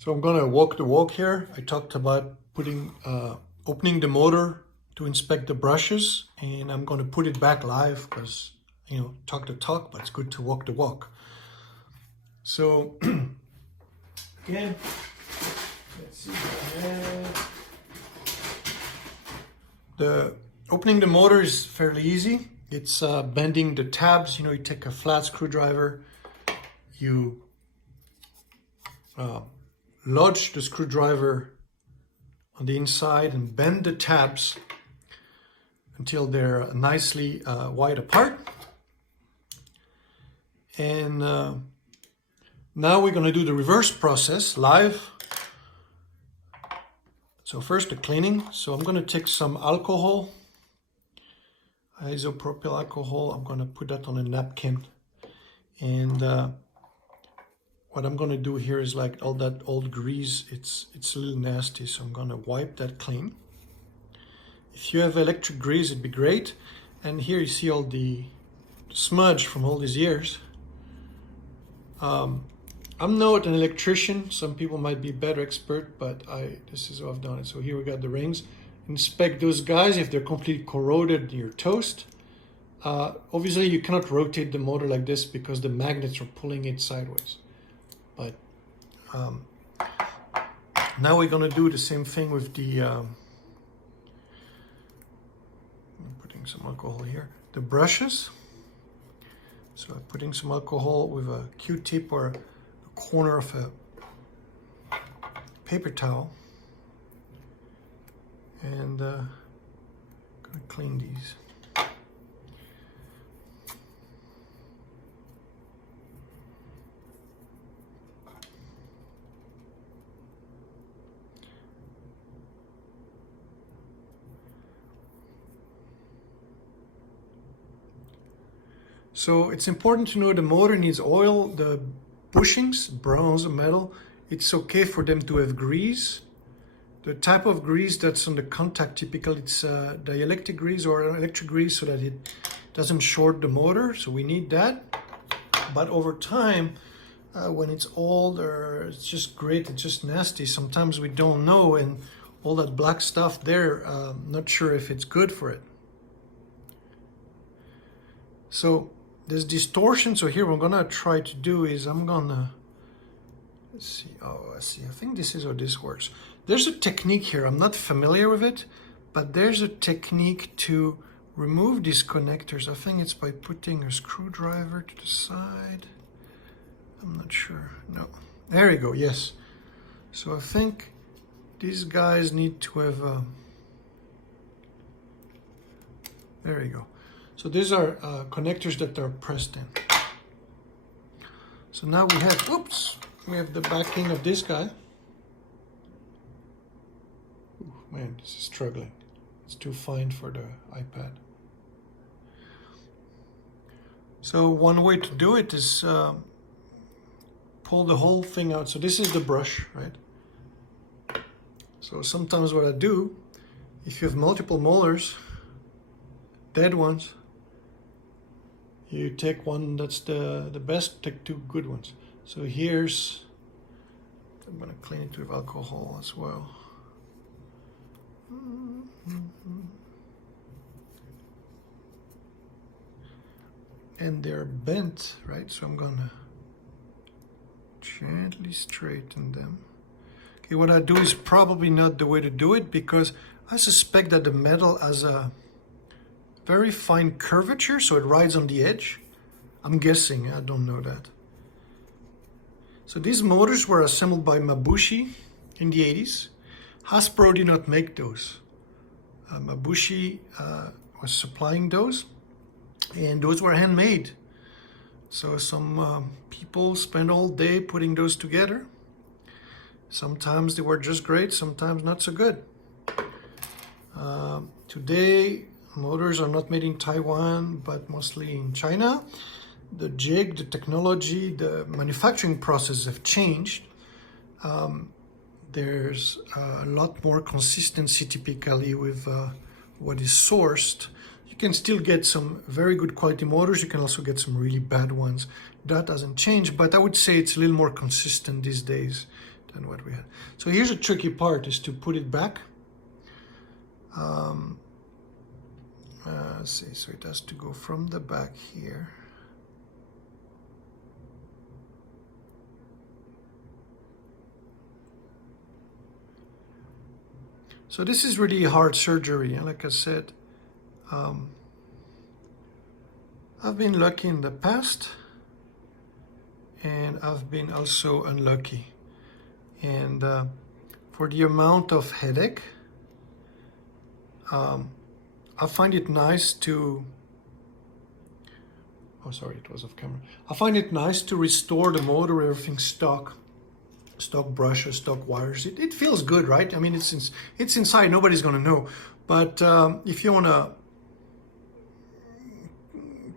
So I'm gonna walk the walk here. I talked about opening the motor to inspect the brushes, and I'm gonna put it back live because, talk the talk, but it's good to walk the walk. So again, let's see what I have. The opening the motor is fairly easy. It's bending the tabs. You take a flat screwdriver, you lodge the screwdriver on the inside and bend the tabs until they're nicely wide apart. And now we're going to do the reverse process live. So first the cleaning. So I'm going to take some alcohol, isopropyl alcohol. I'm going to put that on a napkin. And what I'm going to do here is, like, all that old grease, it's a little nasty, so I'm going to wipe that clean. If you have electric grease, it'd be great. And here you see all the smudge from all these years. I'm not an electrician. Some people might be better expert, but this is how I've done it. So here we got the rings. Inspect those guys. If they're completely corroded, you're toast. Obviously, you cannot rotate the motor like this because the magnets are pulling it sideways. But now we're going to do the same thing with the, I'm putting some alcohol here, the brushes. So I'm putting some alcohol with a Q-tip or the corner of a paper towel. And going to clean these. So it's important to know the motor needs oil. The bushings, bronze, metal, it's okay for them to have grease. The type of grease that's on the contact, typically it's dielectric grease or electric grease, so that it doesn't short the motor. So we need that. But over time, when it's old or it's just great, it's just nasty, sometimes we don't know, and all that black stuff there, not sure if it's good for it. So there's distortion. So here what I'm gonna try to do is let's see. Oh, I see. I think this is how this works. There's a technique here. I'm not familiar with it, but there's a technique to remove these connectors. I think it's by putting a screwdriver to the side. I'm not sure. No. There you go. Yes. So I think these guys need to have there you go. So these are connectors that are pressed in. So now we have the backing of this guy. Ooh, man, this is struggling. It's too fine for the iPad. So one way to do it is pull the whole thing out. So this is the brush, right? So sometimes what I do, if you have multiple molars, dead ones, you take one that's the best, take two good ones. So here's, I'm gonna clean it with alcohol as well. And they're bent, right? So I'm gonna gently straighten them. Okay, what I do is probably not the way to do it, because I suspect that the metal has a very fine curvature, so it rides on the edge. I'm guessing, I don't know that. So these motors were assembled by Mabushi in the 80s. Hasbro did not make those. Mabushi was supplying those, and those were handmade. So some people spent all day putting those together. Sometimes they were just great, sometimes not so good. Today, motors are not made in Taiwan, but mostly in China. The jig, the technology, the manufacturing process have changed. There's a lot more consistency typically with what is sourced. You can still get some very good quality motors. You can also get some really bad ones. That hasn't changed, but I would say it's a little more consistent these days than what we had. So here's a tricky part, is to put it back. Let's see, so it has to go from the back here. So this is really hard surgery, and like I said, I've been lucky in the past, and I've been also unlucky. And for the amount of headache, I find it nice to, oh sorry, it was off camera. I find it nice to restore the motor, everything stock brushes, stock wires. It feels good, right? I mean, it's inside, nobody's gonna know. But if you wanna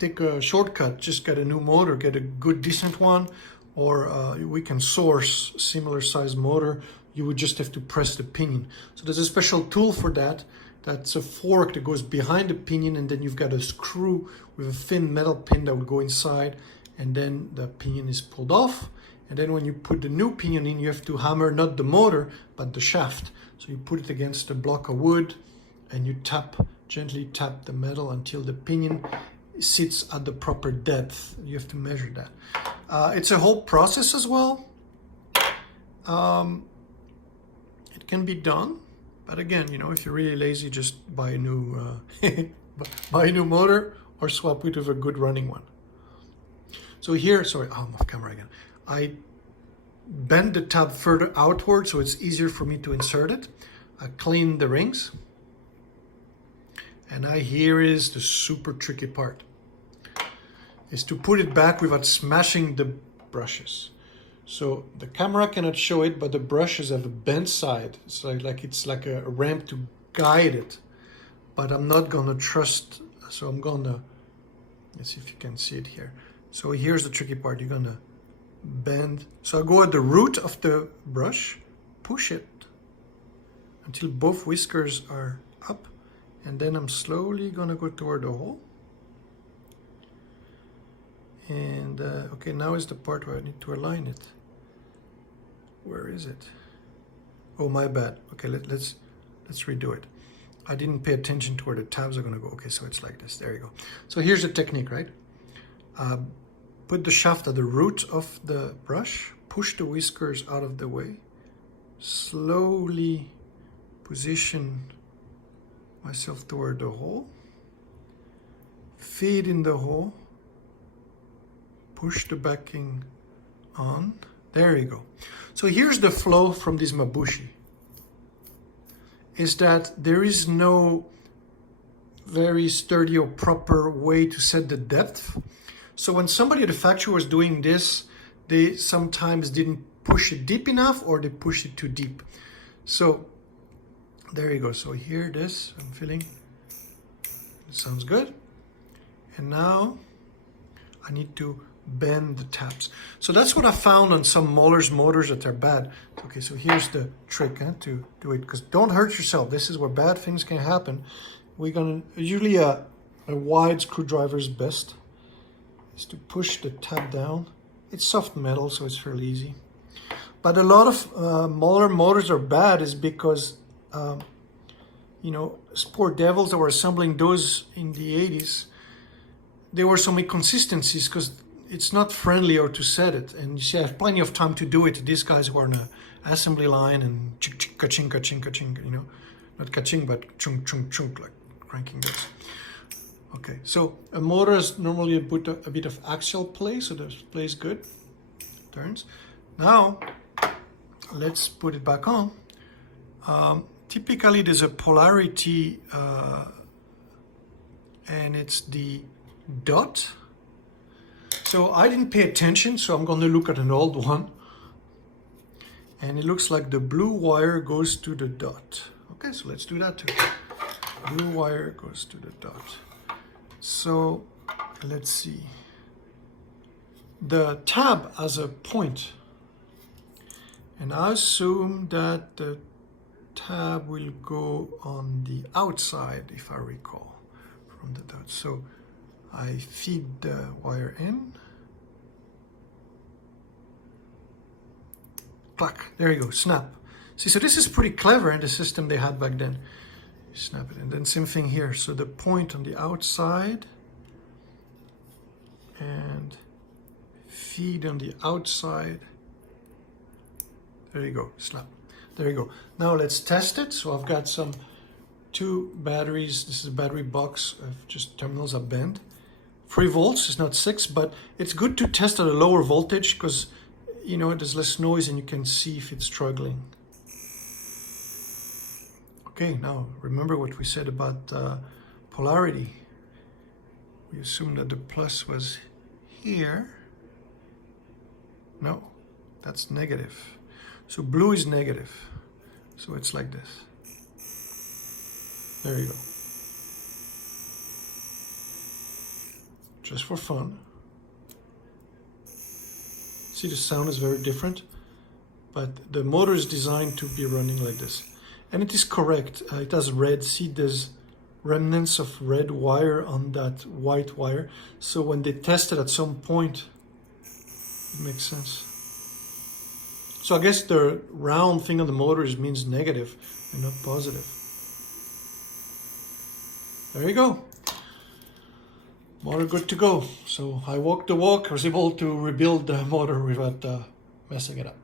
take a shortcut, just get a new motor, get a good, decent one, or we can source similar size motor. You would just have to press the pinion. So there's a special tool for that. That's a fork that goes behind the pinion, and then you've got a screw with a thin metal pin that will go inside, and then the pinion is pulled off. And then when you put the new pinion in, you have to hammer not the motor, but the shaft. So you put it against a block of wood, and you gently tap the metal until the pinion sits at the proper depth. You have to measure that. It's a whole process as well. It can be done. But again, you know, if you're really lazy, just buy a new motor or swap it with a good running one. So here, sorry, I'm off camera again. I bend the tab further outward so it's easier for me to insert it. I clean the rings. And here is the super tricky part, is to put it back without smashing the brushes. So the camera cannot show it, but the brushes have a bent side. It's like a ramp to guide it. But I'm not gonna trust, so I'm gonna, let's see if you can see it here. So here's the tricky part, you're gonna bend. So I go at the root of the brush, push it until both whiskers are up, and then I'm slowly gonna go toward the hole. And okay, now is the part where I need to align it. Where is it? Oh, my bad. Okay, let's redo it. I didn't pay attention to where the tabs are gonna go. Okay, so it's like this, there you go. So here's the technique, right? Put the shaft at the root of the brush, push the whiskers out of the way, slowly position myself toward the hole, feed in the hole, push the backing on. There you go. So here's the flow from this mabushi, is that there is no very sturdy or proper way to set the depth. So when somebody at the factory was doing this, they sometimes didn't push it deep enough, or they pushed it too deep. So there you go. So here this, I'm feeling, it sounds good. And now I need to bend the tabs. So that's what I found on some Mauler's motors that are bad. Okay, so here's the trick to do it, because don't hurt yourself. This is where bad things can happen. We're gonna, usually a wide screwdriver is best, is to push the tab down. It's soft metal, so it's fairly easy. But a lot of Mauler motors are bad is because, you know, Sport Devils that were assembling those in the 80s, there were some inconsistencies because it's not friendly or to set it. And you see, I have plenty of time to do it. These guys were on an assembly line and ka-ching, ka-ching, ka-ching, you know, not ka-ching, but chung, chung, chung, like cranking this. Okay, so a motor is normally a bit of axial play, so this plays good, turns. Now, let's put it back on. Typically, there's a polarity, and it's the dot. So I didn't pay attention, so I'm going to look at an old one. And it looks like the blue wire goes to the dot. Okay, so let's do that too. Blue wire goes to the dot. So let's see. The tab has a point. And I assume that the tab will go on the outside, if I recall, from the dot. So I feed the wire in, clack. There you go, snap. See, so this is pretty clever in the system they had back then. Snap it, and then same thing here. So the point on the outside and feed on the outside. There you go, snap. There you go. Now let's test it. So I've got some 2 batteries. This is a battery box of just terminals are bent. 3 volts, it's not 6, but it's good to test at a lower voltage because, you know, there's less noise and you can see if it's struggling. Okay, now remember what we said about polarity. We assumed that the plus was here. No, that's negative. So blue is negative. So it's like this. There you go. Just for fun. See, the sound is very different, but the motor is designed to be running like this. And it is correct. It has red. See, there's remnants of red wire on that white wire. So when they test it at some point, it makes sense. So I guess the round thing on the motor means negative and not positive. There you go. Motor good to go. So I walked the walk. I was able to rebuild the motor without messing it up.